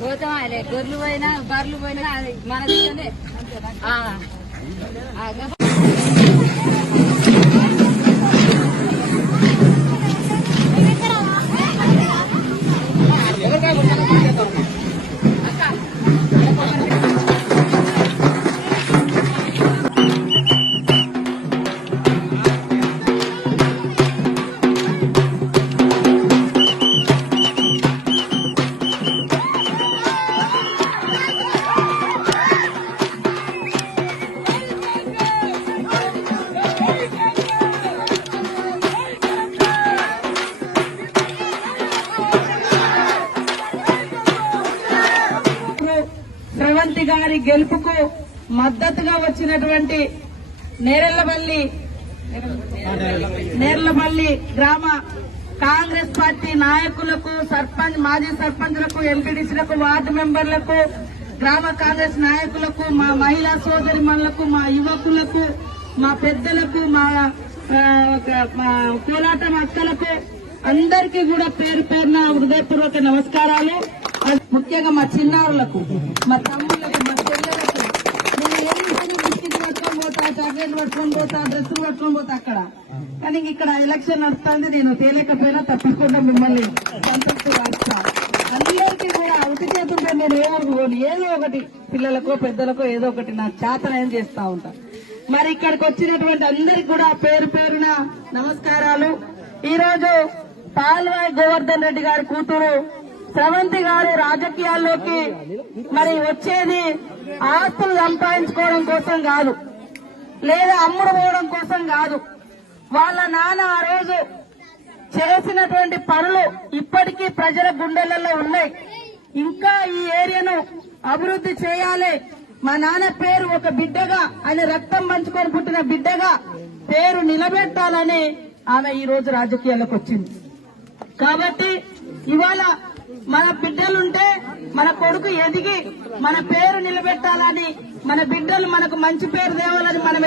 పోతాం గొర్రెలు పోయినా బర్రెలు పోయినా మన దిశనే రేవంత్ గారి గెలుపుకు మద్దతుగా వచ్చినటువంటి నేర్లపల్లి గ్రామ కాంగ్రెస్ పార్టీ నాయకులకు, మాజీ సర్పంచ్లకు, ఎంపీడీసీలకు, వార్డు మెంబర్లకు, గ్రామ కాంగ్రెస్ నాయకులకు, మా మహిళా సోదరిమణులకు, మా యువకులకు, మా పెద్దలకు, మా కోలాటం అక్కలకు అందరికీ కూడా పేరు పేరున హృదయపూర్వక నమస్కారాలు. ముఖ్యంగా మా చిన్నారులకు, మా తమ్ముళ్లకు, మా చెల్లెలకు నేను ఏమి బిస్కెట్ పట్టుకొని పోతా, చాక్లెట్ పట్టుకొని పోతా, డ్రెస్సులు పట్టుకొని పోతా అక్కడ. కానీ ఇక్కడ ఎలక్షన్ నడుస్తుంది, నేను తేలేకపోయినా తప్పకుండా మిమ్మల్ని సంతృప్తి రాస్తా. అందరికీ కూడా ఉతి చేతుంటే నేను ఏదో ఒకటి పిల్లలకో పెద్దలకో ఏదో ఒకటి నాకు చేతనయం చేస్తా ఉంటా. మరి ఇక్కడికి వచ్చినటువంటి అందరికి కూడా పేరు పేరున నమస్కారాలు. ఈ రోజు పాల్వాయి గోవర్ధన్ రెడ్డి గారి కూతురు శ్రవంతి గారు రాజకీయాల్లోకి మరి వచ్చేది ఆస్తులు సంపాదించుకోవడం కోసం కాదు, లేదా అమ్ముడు పోవడం కోసం కాదు. వాళ్ళ నాన్న ఆ రోజు చేసినటువంటి పనులు ఇప్పటికీ ప్రజల గుండెలలో ఉన్నాయి. ఇంకా ఈ ఏరియాను అభివృద్ధి చేయాలి, మా నాన్న పేరు ఒక బిడ్డగా, ఆయన రక్తం పంచుకొని పుట్టిన బిడ్డగా పేరు నిలబెట్టాలని ఆమె ఈ రోజు రాజకీయాల్లోకి వచ్చింది. కాబట్టి ఇవాళ మన బిడ్డలుంటే మన కొడుకు ఎదిగి మన పేరు నిలబెట్టాలని, మన బిడ్డలు మనకు మంచి పేరు తేవాలని మనం